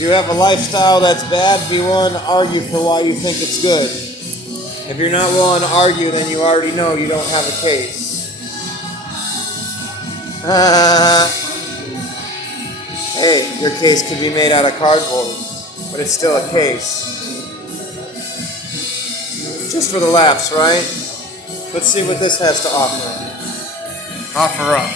you have a lifestyle that's bad, be willing to argue for why you think it's good. If you're not willing to argue, then you already know you don't have a case. Hey, your case could be made out of cardboard, but it's still a case. Just for the laughs, right? Let's see what this has to offer up.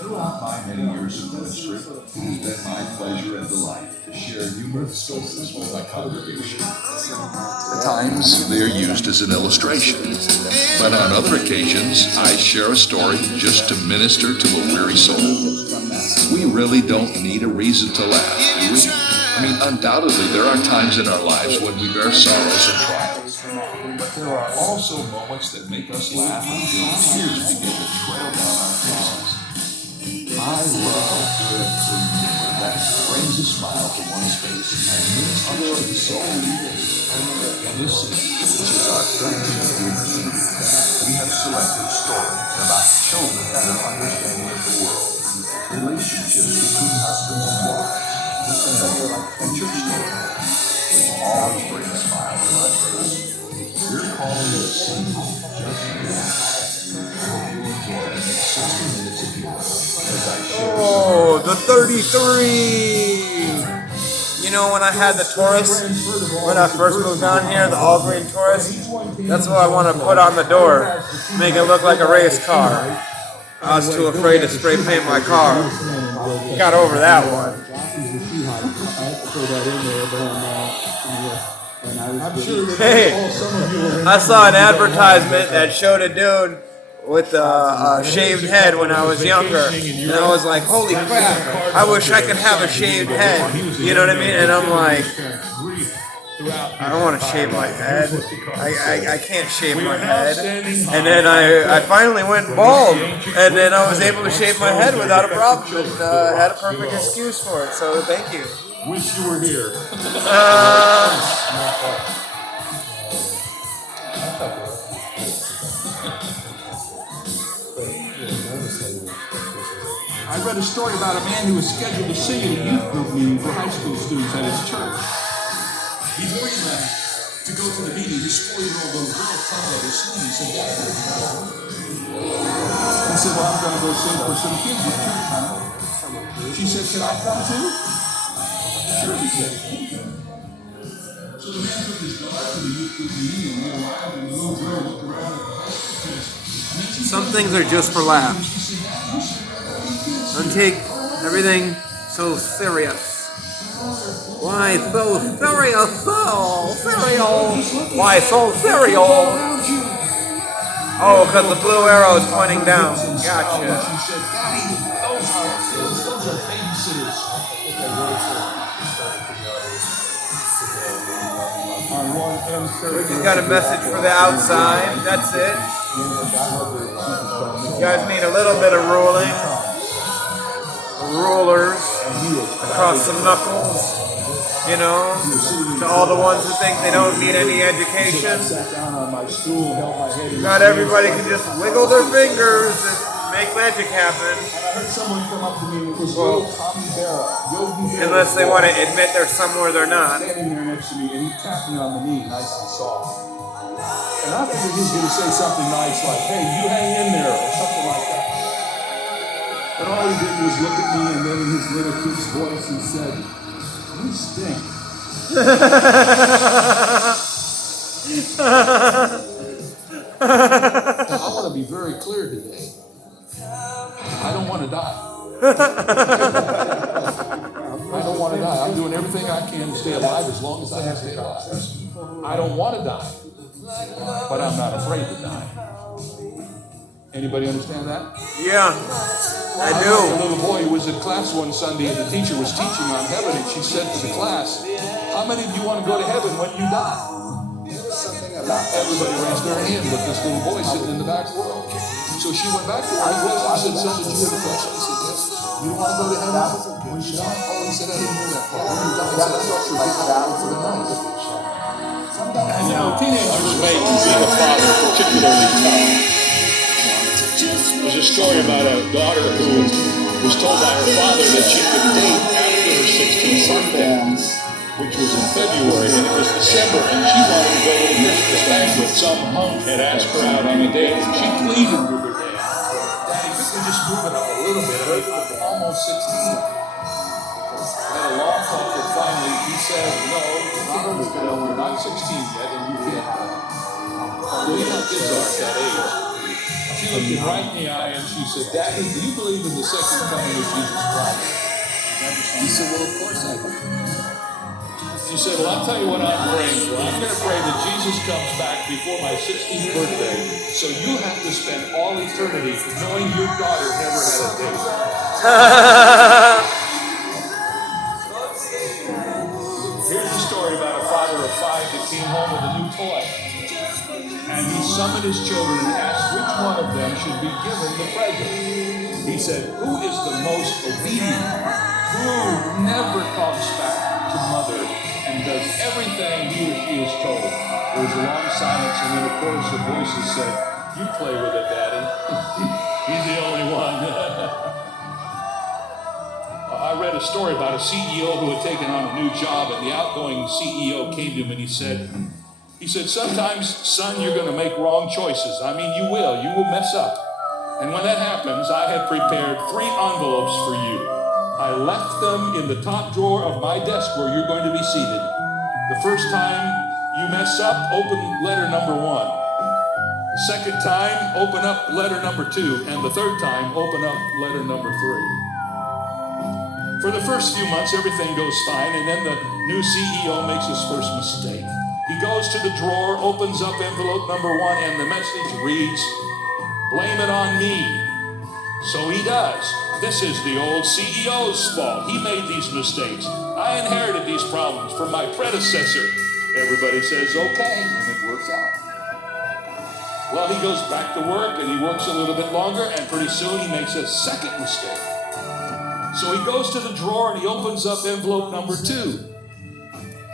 Throughout my many years of ministry, it has been my pleasure and delight to share numerous stories with my congregation. At times, they are used as an illustration, but on other occasions, I share a story just to minister to a weary soul. We really don't need a reason to laugh, do we? I mean, undoubtedly, there are times in our lives when we bear sorrows and trials, but there are also moments that make us laugh until tears begin to trail down our faces. I love good humor that brings a smile to one's face and moves others to the soul. In this season, which is our 13th humor series, we have selected stories about children and their understanding of the world, relationships between husbands and wives, and church stories, which always bring a smile to my face. We're calling this season Just Relax. I hope you enjoy the next 60 minutes of humor. Oh, the 33! You know, when I had the Taurus, when I first moved down here, the all-green Taurus, that's what I want to put on the door, make it look like a race car. I was too afraid to spray paint my car. Got over that one. Hey, I saw an advertisement that showed a dude with a shaved head when I was younger, and I was like, holy crap, I wish I could have a shaved head, you know what I mean? And I'm like, I don't want to shave my head, I can't shave my head. And then I finally went bald, and then I was able to shave my head without a problem, and had a perfect excuse for it, so thank you. Wish you were here. I read a story about a man who was scheduled to sing at a youth group meeting for high school students at his church. Before he left to go to the meeting, his 4-year-old little girl tugged at his sleeve and said, "Dad, where'd you go?" He said, well, I'm going to go sing for some kids at church, honey. She said, can I come too? Sure, he said. So the man took his daughter to the youth group meeting, and they arrived, and the little girl looked around at the high school kids. Some things are just for laughs. Don't take everything so serious. Why so serious? So cereal. Why so cereal? Oh, because the blue arrow is pointing down. Gotcha. She said, "Daddy, those are babysitters." We just got a message for the outside. That's it. You guys need a little bit of ruling. Rulers across the knuckles, you know, to all the ones who think they don't need any education. Not everybody can just wiggle their fingers and make magic happen. Well, unless they want to admit they're somewhere they're not. Standing there next to me, and he tapped me on the knee, nice and soft. And I figured he was going to say something nice like, "Hey, you hang in there," or something like that. But all he did was look at me, and then in his little kid's voice, he said, "You stink." Now, I want to be very clear today. I don't want to die. I don't want to die. I'm doing everything I can to stay alive as long as I can stay alive. I don't want to die. but I'm not afraid to die. Anybody understand that? Yeah, I A do. little boy who was in class one Sunday, and the teacher was teaching on heaven, and she said to the class, how many of you want to go to heaven when you die? Everybody raised their hand, but this little boy sitting in the back row. So she went back to where he was and said, son, did you have a question? He said, yes. You don't want to go to heaven when you die? Oh, he said, I didn't hear that part. When you die, he said, I thought you were getting out for the night. And you know, teenagers make being a father particularly tough. There's a story about a daughter who was told by her father that she could date after her 16th birthday, which was in February, and it was December, and she wanted to go to the Christmas banquet. Some hunk had asked her out on a date, and she pleaded with her dad. Daddy, we can just move it up a little bit. I'm almost 16. Had a long talk, and finally he said, no, you're not 16 yet, and you can't. Well, you know, kids are at that age. She looked him right in the eye and she said, Daddy, do you believe in the second coming of Jesus Christ? He said, well, of course I do. She said, well, I'll tell you what I'm praying for. I'm going to pray that Jesus comes back before my 16th birthday, so you have to spend all eternity knowing your daughter never had a date. Here's a story about a father of 5 that came home with a new toy. And he summoned his children and asked which one of them should be given the present. He said, who is the most obedient? Who never talks back to mother and does everything he or she is told? There was a long silence, and then a chorus of voices said, you play with it, Daddy. He's the only one. I read a story about a CEO who had taken on a new job, and the outgoing CEO came to him and he said, sometimes, son, you're going to make wrong choices. I mean, you will mess up. And when that happens, I have prepared 3 envelopes for you. I left them in the top drawer of my desk where you're going to be seated. The first time you mess up, open letter number 1. The second time, open up letter number 2. And the third time, open up letter number 3. For the first few months, everything goes fine, and then the new CEO makes his first mistake. He goes to the drawer, opens up envelope number 1, and the message reads, blame it on me. So he does. This is the old CEO's fault. He made these mistakes. I inherited these problems from my predecessor. Everybody says, okay, and it works out. Well, he goes back to work, and he works a little bit longer, and pretty soon he makes a second mistake. So he goes to the drawer, and he opens up envelope number 2.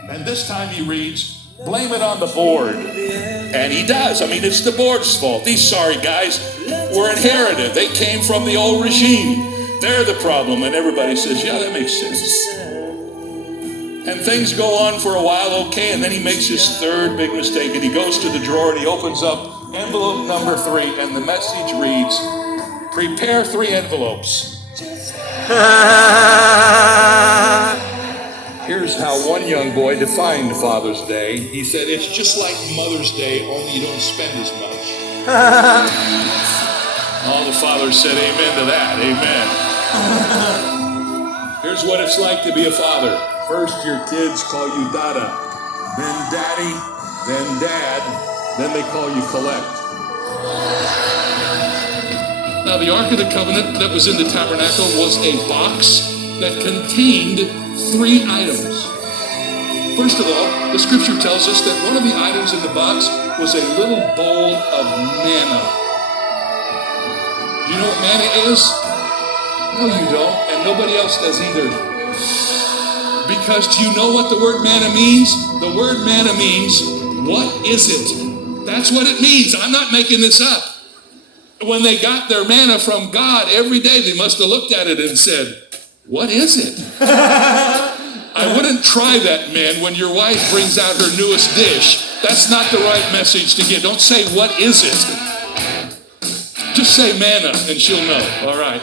And this time he reads, blame it on the board. And he does. I mean, it's the board's fault. These sorry guys were inherited. They came from the old regime. They're the problem. And everybody says, yeah, that makes sense. And things go on for a while, okay, and then he makes his third big mistake, and he goes to the drawer and he opens up envelope number 3, and the message reads, prepare 3 envelopes. Here's how one young boy defined Father's Day. He said, it's just like Mother's Day, only you don't spend as much. All the fathers said amen to that. Amen. Here's what it's like to be a father. First, your kids call you Dada, then Daddy, then Dad, then they call you Collect. Now, the Ark of the Covenant that was in the tabernacle was a box that contained 3 items. First of all, the scripture tells us that one of the items in the box was a little bowl of manna. Do you know what manna is? No, you don't, and nobody else does either. Because do you know what the word manna means? The word manna means, what is it? That's what it means. I'm not making this up. When they got their manna from God every day, they must have looked at it and said, what is it? I wouldn't try that, man, when your wife brings out her newest dish. That's not the right message to get. Don't say, what is it? Just say manna, and she'll know. All right.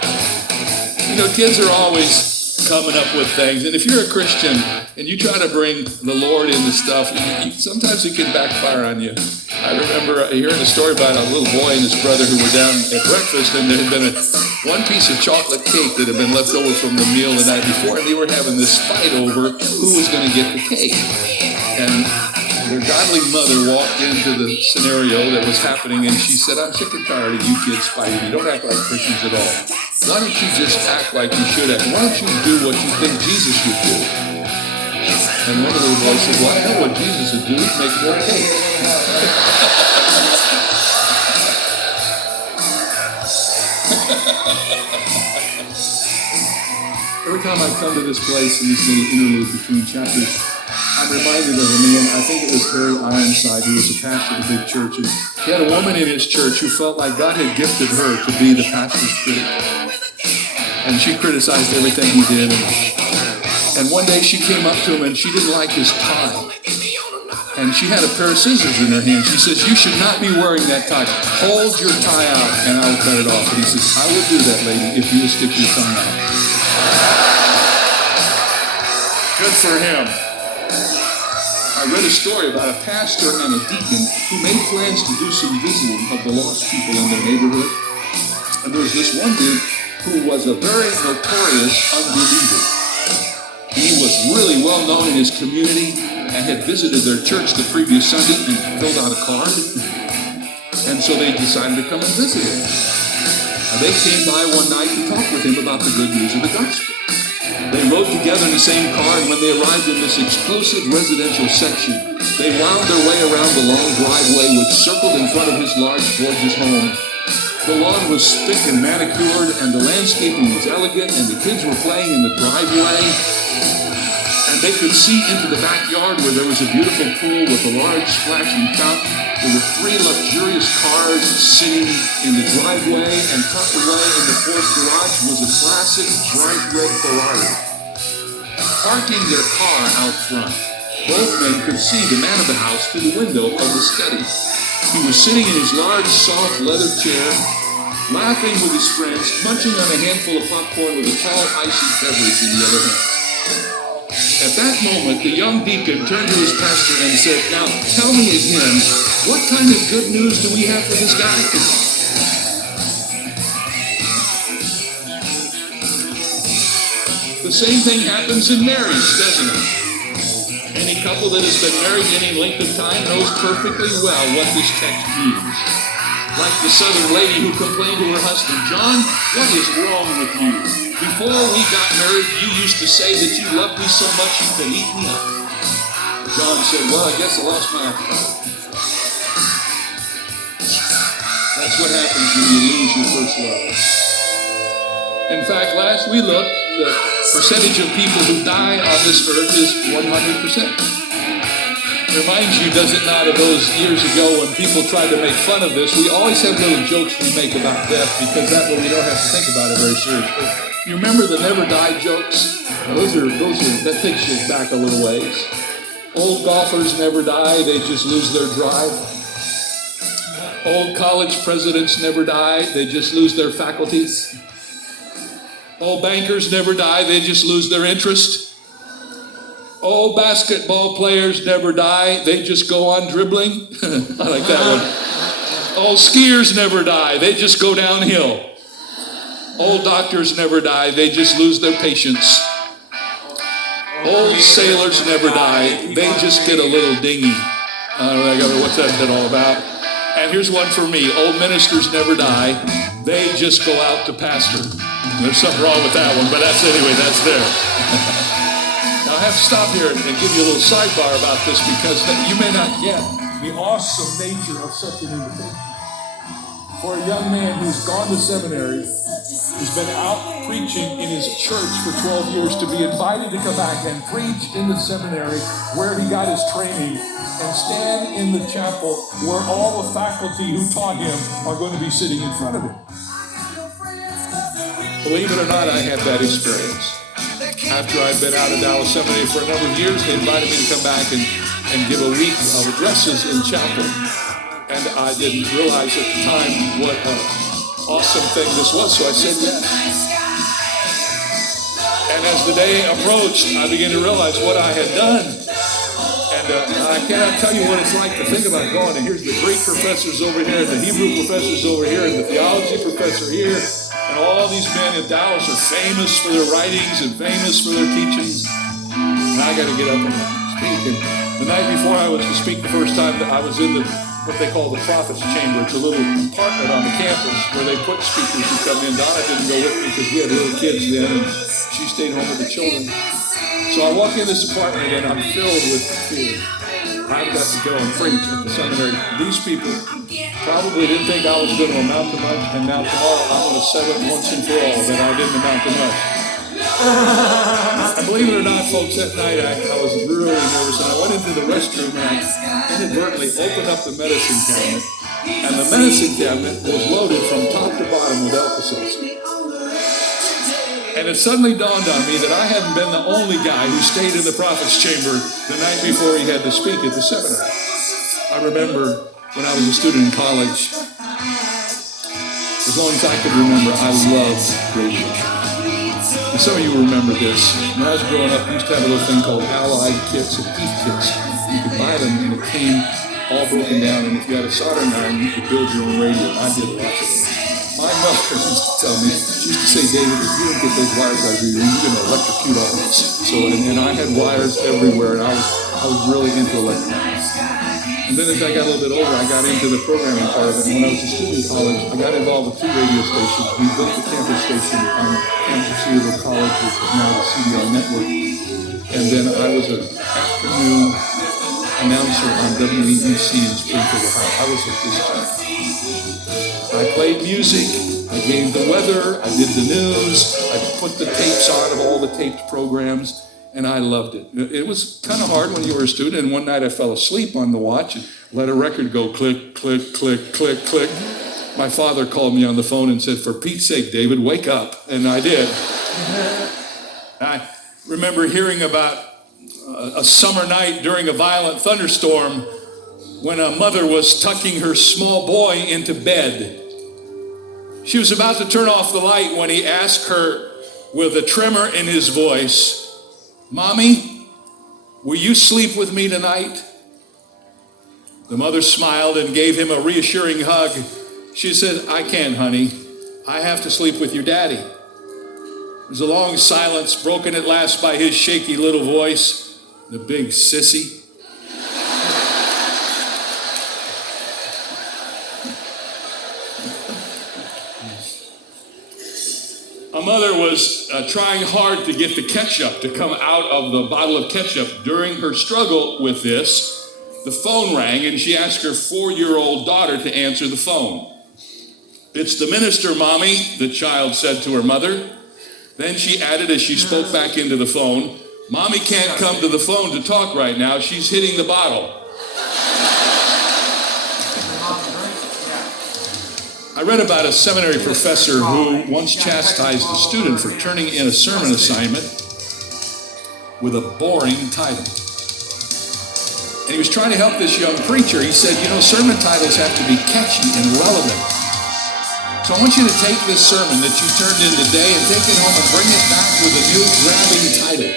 You know, kids are always coming up with things. And if you're a Christian and you try to bring the Lord into stuff, sometimes it can backfire on you. I remember hearing a story about a little boy and his brother who were down at breakfast, and there had been one piece of chocolate cake that had been left over from the meal the night before, and they were having this fight over who was going to get the cake. And Their godly mother walked into the scenario that was happening, and she said, I'm sick and tired of you kids fighting. You don't act like Christians at all. Why don't you just act like you should act? Why don't you do what you think Jesus would do? And one of the boys said, well, I know what Jesus would do. He'd make more cake. Every time I come to this place in this little interlude between chapters, I'm reminded of a man, I think it was Harry Ironside, who was a pastor of a big church. And he had a woman in his church who felt like God had gifted her to be the pastor's critic. And she criticized everything he did. And one day she came up to him and she didn't like his tie. And she had a pair of scissors in her hand. She says, you should not be wearing that tie. Hold your tie out and I will cut it off. And he says, I will do that, lady, if you will stick your tongue out. Good for him. I read a story about a pastor and a deacon who made plans to do some visiting of the lost people in their neighborhood. And there was this one dude who was a very notorious unbeliever. He was really well known in his community and had visited their church the previous Sunday and filled out a card. And so they decided to come and visit him. And they came by one night to talk with him about the good news of the gospel. They rode together in the same car, and when they arrived in this exclusive residential section, they wound their way around the long driveway which circled in front of his large, gorgeous home. The lawn was thick and manicured, and the landscaping was elegant, and the kids were playing in the driveway. And they could see into the backyard where there was a beautiful pool with a large splashing fountain. There were 3 luxurious cars sitting in the driveway, and tucked away in the fourth garage was a classic bright red Ferrari. Parking their car out front, both men could see the man of the house through the window of the study. He was sitting in his large, soft leather chair, laughing with his friends, munching on a handful of popcorn with a tall, icy beverage in the other hand. At that moment, the young deacon turned to his pastor and said, now, tell me again, what kind of good news do we have for this guy? The same thing happens in marriage, doesn't it? Any couple that has been married any length of time knows perfectly well what this text means. Like the southern lady who complained to her husband, John, what is wrong with you? Before we got married, you used to say that you loved me so much you could eat me up. John said, well, I guess I lost my appetite. That's what happens when you lose your first love. In fact, last we looked, the percentage of people who die on this earth is 100%. Reminds you, does it not, of those years ago when people tried to make fun of this? We always have little jokes we make about death because that way we don't have to think about it very seriously. You remember the never die jokes? Now, that takes you back a little ways. Old golfers never die, they just lose their drive. Old college presidents never die, they just lose their faculties. Old bankers never die, they just lose their interest. Old basketball players never die, they just go on dribbling. I like that one. Old skiers never die, they just go downhill. Old doctors never die, they just lose their patience. Old sailors never die, they just get a little dinghy. I don't know what's that all about. And here's one for me. Old ministers never die, they just go out to pastor. There's something wrong with that one, but that's there. Now I have to stop here and give you a little sidebar about this because you may not get the awesome nature of such an invitation. For a young man who's gone to seminary, who's been out preaching in his church for 12 years, to be invited to come back and preach in the seminary where he got his training and stand in the chapel where all the faculty who taught him are going to be sitting in front of him. Believe it or not, I had that experience. After I'd been out of Dallas Seminary for a number of years, they invited me to come back and give a week of addresses in chapel. And I didn't realize at the time what an awesome thing this was, so I said yes. And as the day approached, I began to realize what I had done. And I cannot tell you what it's like to think about going, and here's the Greek professors over here, and the Hebrew professors over here, and the theology professor here. And all these men in Dallas are famous for their writings and famous for their teachings. And I got to get up and speak. And The night before I was to speak the first time, I was in what they call the prophet's chamber. It's a little apartment on the campus where they put speakers who come in. Donna didn't go with me because we had little kids then, and she stayed home with the children. So I walk in this apartment and I'm filled with fear. I've got to go and preach at the seminary. These people probably didn't think I was going to amount to much, and now tomorrow I'm going to settle it once and for all that I didn't amount to much. And believe it or not, folks, that night I was really nervous, and I went into the restroom and I inadvertently opened up the medicine cabinet, and the medicine cabinet was loaded from top to bottom with Alka-Seltzer. And it suddenly dawned on me that I hadn't been the only guy who stayed in the prophet's chamber the night before he had to speak at the seminary. I remember when I was a student in college, as long as I could remember, I loved radio. And some of you will remember this. When I was growing up, we used to have a little thing called Allied kits and Heath kits. You could buy them and it came all broken down, and if you had a soldering iron, you could build your own radio. I did lots of them. My mother used to tell me, she used to say, David, if you don't get those wires out of your room, you're going to electrocute all this. So, and I had wires everywhere, and I was really into electronics. And then as I got a little bit older, I got into the programming part of it. And when I was a student in college, I got involved with 2 radio stations. We built the campus station on campus of Cedarville College, which is now the CDR network. And then I was an afternoon announcer on WEEC in Springfield, Ohio. I was a disc jockey. I played music, I gave the weather, I did the news, I put the tapes on of all the taped programs, and I loved it. It was kind of hard when you were a student, and one night I fell asleep on the watch and let a record go click, click, click, click, click. My father called me on the phone and said, for Pete's sake, David, wake up. And I did. I remember hearing about a summer night during a violent thunderstorm when a mother was tucking her small boy into bed. She was about to turn off the light when he asked her with a tremor in his voice, Mommy, will you sleep with me tonight? The mother smiled and gave him a reassuring hug. She said, I can't, honey. I have to sleep with your daddy. There was a long silence, broken at last by his shaky little voice, the big sissy. A mother was trying hard to get the ketchup to come out of the bottle of ketchup. During her struggle with this, the phone rang and she asked her 4-year-old daughter to answer the phone. It's the minister, Mommy, the child said to her mother. Then she added as she spoke back into the phone, Mommy can't come to the phone to talk right now. She's hitting the bottle. I read about a seminary professor who once chastised a student for turning in a sermon assignment with a boring title. And he was trying to help this young preacher. He said, sermon titles have to be catchy and relevant. So I want you to take this sermon that you turned in today and take it home and bring it back with a new grabbing title.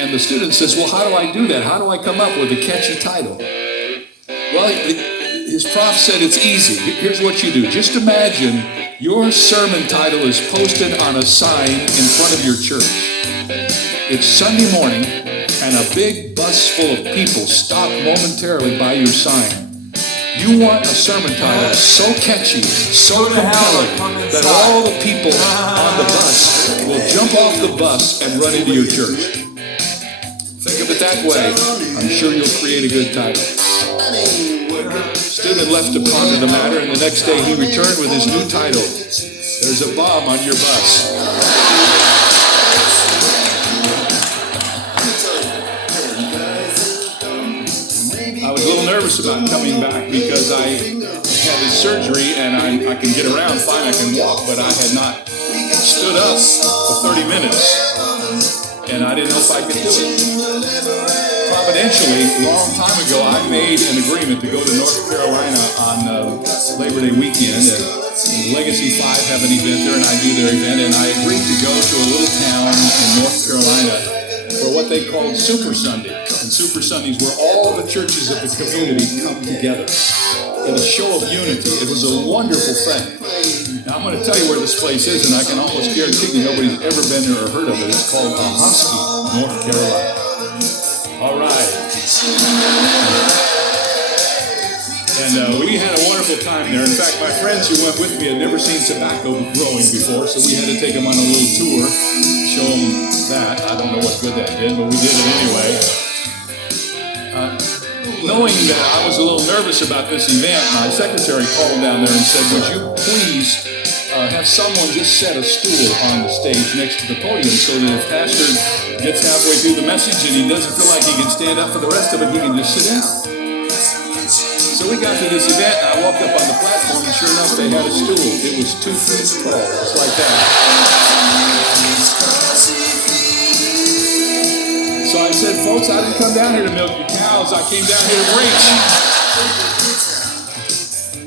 And the student says, well, how do I do that? How do I come up with a catchy title? Well, his prof said it's easy. Here's what you do. Just imagine your sermon title is posted on a sign in front of your church. It's Sunday morning, and a big bus full of people stop momentarily by your sign. You want a sermon title so catchy, so compelling, that all the people on the bus will jump off the bus and run into your church. Think of it that way. I'm sure you'll create a good title. Student left to ponder the matter, and the next day he returned with his new title, There's a Bomb on Your Bus. I was a little nervous about coming back because I had this surgery and I can get around fine, I can walk, but I had not stood up for 30 minutes and I didn't know if I could do it. Providentially, a long time ago, I made an agreement to go to North Carolina on Labor Day weekend, and Legacy 5 have an event there, and I do their event, and I agreed to go to a little town in North Carolina for what they called Super Sunday. And Super Sundays were all the churches of the community come together in a show of unity. It was a wonderful thing. Now, I'm going to tell you where this place is, and I can almost guarantee you nobody's ever been there or heard of it. It's called Ahoskie, North Carolina. All right. time there. In fact, my friends who went with me had never seen tobacco growing before, so we had to take them on a little tour, show them that. I don't know what good that did, but we did it anyway. Knowing that I was a little nervous about this event, my secretary called down there and said, would you please have someone just set a stool on the stage next to the podium so that if Pastor gets halfway through the message and he doesn't feel like he can stand up for the rest of it, he can just sit down. So we got to this event and I walked up on the platform and sure enough they had a stool. It was 2 feet tall, just like that. So I said, folks, I didn't come down here to milk your cows, I came down here to preach.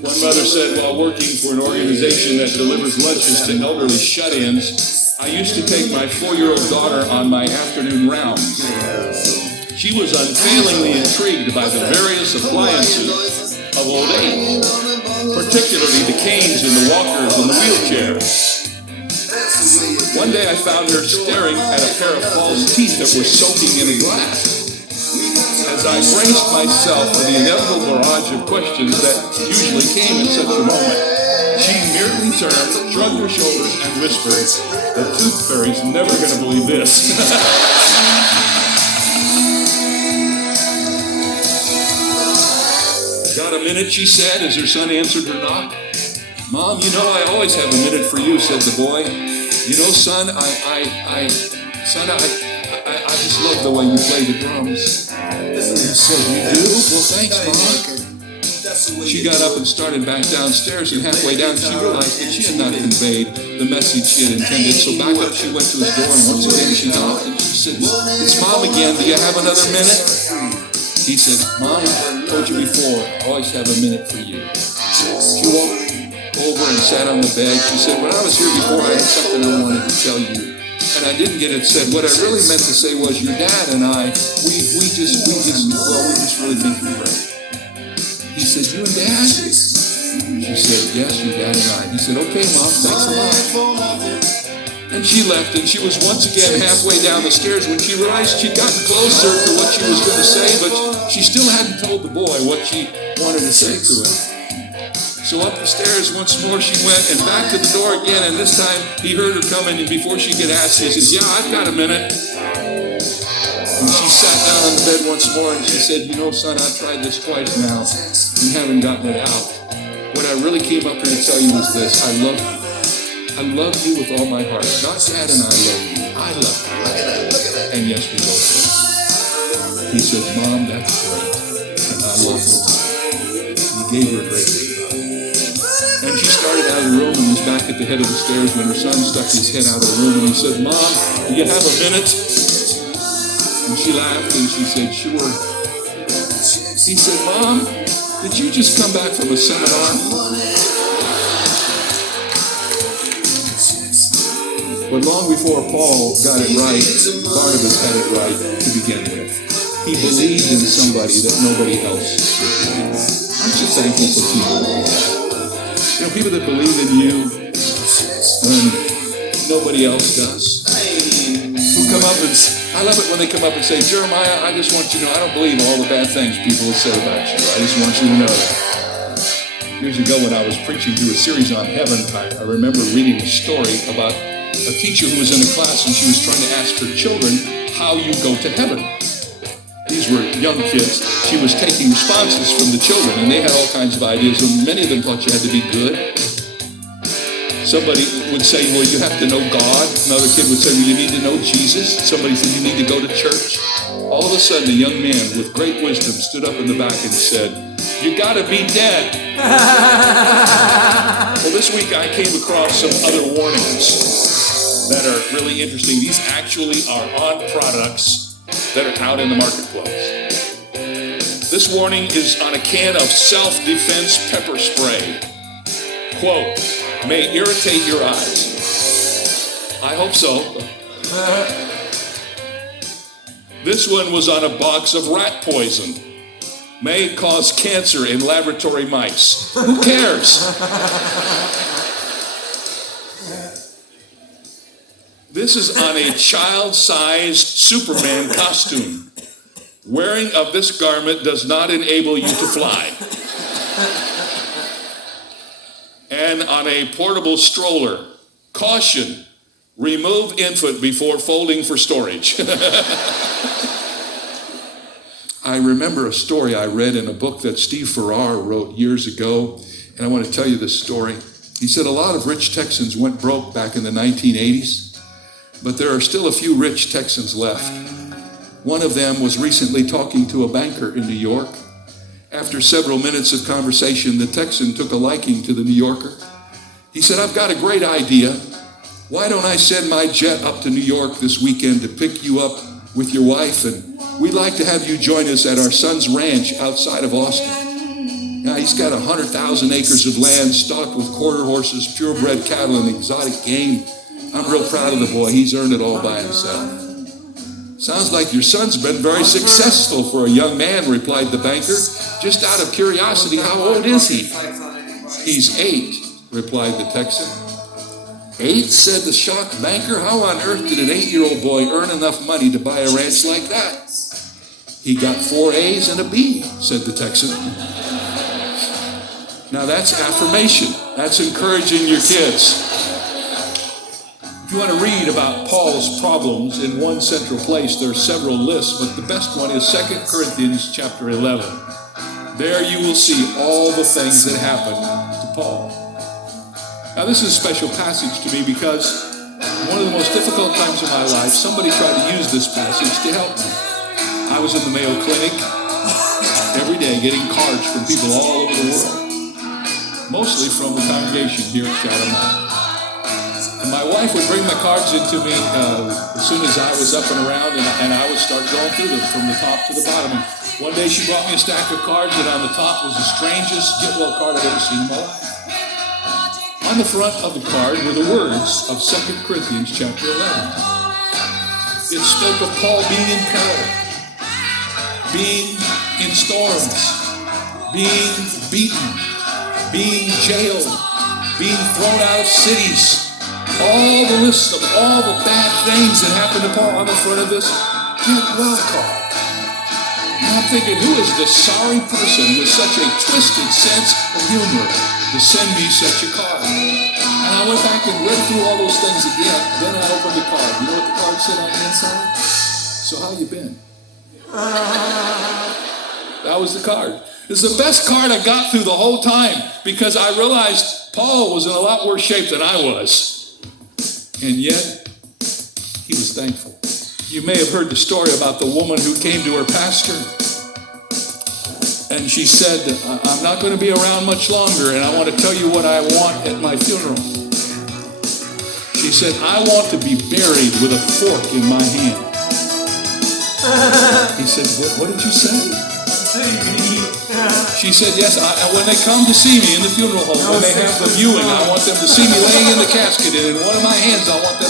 One mother said, while working for an organization that delivers lunches to elderly shut-ins, I used to take my 4-year-old daughter on my afternoon round. She was unfailingly intrigued by the various appliances of old age, particularly the canes and the walkers and the wheelchairs. One day I found her staring at a pair of false teeth that were soaking in a glass. As I braced myself for the inevitable barrage of questions that usually came in such a moment, she merely turned, shrugged her shoulders, and whispered, "The tooth fairy's never going to believe this." Got a minute, she said, as her son answered her knock. "Mom, you know I always have a minute for you," said the boy. "You know, son, I just love the way you play the drums." He said, "You do? Well, thanks, Mom." She got up and started back downstairs, and halfway down she realized that she had not conveyed the message she had intended. So back up she went to his door, and once again she knocked, and she said, "It's Mom again. Do you have another minute?" He said, "Mom, I told you before, I always have a minute for you." She walked over and sat on the bed. She said, "When I was here before, I had something I wanted to tell you. And I didn't get it said. What I really meant to say was your dad and I, we just really think you're great." He said, "You and Dad?" She said, "Yes, your dad and I." He said, "Okay, Mom, thanks a lot." And she left, and she was once again halfway down the stairs when she realized she'd gotten closer to what she was going to say, but she still hadn't told the boy what she wanted to say to him. So up the stairs once more she went, and back to the door again, and this time he heard her coming, and before she could ask, he says, "Yeah, I've got a minute." And she sat down on the bed once more, and she said, "You know, son, I've tried this twice now, and haven't gotten it out. What I really came up here to tell you is this: I love you. I love you with all my heart. Not Dad and I love you. I love you. And yes, we both love you." He said, "Mom, that's great, and I love you." He gave her a great big hug. And she started out of the room and was back at the head of the stairs when her son stuck his head out of the room and he said, "Mom, do you have a minute?" And she laughed and she said, "Sure." He said, "Mom, did you just come back from a seminar?" But long before Paul got it right, Barnabas had it right to begin with. He believed in somebody that nobody else did. I'm so thankful for people like that. You know, people that believe in you when nobody else does. Who come up and, I love it when they come up and say, "Jeremiah, I just want you to know, I don't believe all the bad things people have said about you. I just want you to know that." Years ago when I was preaching through a series on heaven, I remember reading a story about a teacher who was in a class and she was trying to ask her children how you go to heaven. These were young kids. She was taking responses from the children, and they had all kinds of ideas, and many of them thought you had to be good. Somebody would say, "Well, you have to know God." Another kid would say, "Well, you need to know Jesus." Somebody said, "You need to go to church." All of a sudden, a young man with great wisdom stood up in the back and said, "You gotta be dead." Well, this week I came across some other warnings that are really interesting. These actually are on products that are out in the marketplace. This warning is on a can of self-defense pepper spray. Quote, "May irritate your eyes." I hope so. This one was on a box of rat poison. May cause cancer in laboratory mice. Who cares? This is on a child-sized Superman costume. Wearing of this garment does not enable you to fly. and on a portable stroller. Caution, remove infant before folding for storage. I remember a story I read in a book that Steve Farrar wrote years ago, and I want to tell you this story. He said a lot of rich Texans went broke back in the 1980s, but there are still a few rich Texans left. One of them was recently talking to a banker in New York. After several minutes of conversation, the Texan took a liking to the New Yorker. He said, I've got a great idea. Why don't I send my jet up to New York this weekend to pick you up with your wife, and we'd like to have you join us at our son's ranch outside of Austin. Now, he's got 100,000 acres of land stocked with quarter horses, purebred cattle, and exotic game. I'm real proud of the boy. He's earned it all by himself. Sounds like your son's been very successful for a young man, replied the banker. Just out of curiosity, how old is he? He's 8, replied the Texan. 8, said the shocked banker. How on earth did an 8-year-old boy earn enough money to buy a ranch like that? He got 4 A's and a B, said the Texan. Now that's affirmation. That's encouraging your kids. If you want to read about Paul's problems in one central place, there are several lists, but the best one is 2 Corinthians chapter 11. There you will see all the things that happened to Paul. Now this is a special passage to me because one of the most difficult times of my life, somebody tried to use this passage to help me. I was in the Mayo Clinic every day getting cards from people all over the world, mostly from the congregation here at Shadow Mountain. And my wife would bring my cards into me as soon as I was up and around, and I would start going through them from the top to the bottom. And one day she brought me a stack of cards, and on the top was the strangest get well card I've ever seen in my life. On the front of the card were the words of 2 Corinthians chapter 11. It spoke of Paul being in peril, being in storms, being beaten, being jailed, being thrown out of cities. All the list of all the bad things that happened to Paul on the front of this get well card. And I'm thinking, who is this sorry person with such a twisted sense of humor to send me such a card? And I went back and read through all those things again. Then I opened the card. You know what the card said on the inside? So how you been? That was the card. It's the best card I got through the whole time because I realized Paul was in a lot worse shape than I was. And yet, he was thankful. You may have heard the story about the woman who came to her pastor. And she said, I'm not going to be around much longer, and I want to tell you what I want at my funeral. She said, I want to be buried with a fork in my hand. He said, what did you say? She said, yes, when they come to see me in the funeral home, when they have the viewing, I want them to see me laying in the casket, and in one of my hands, I want them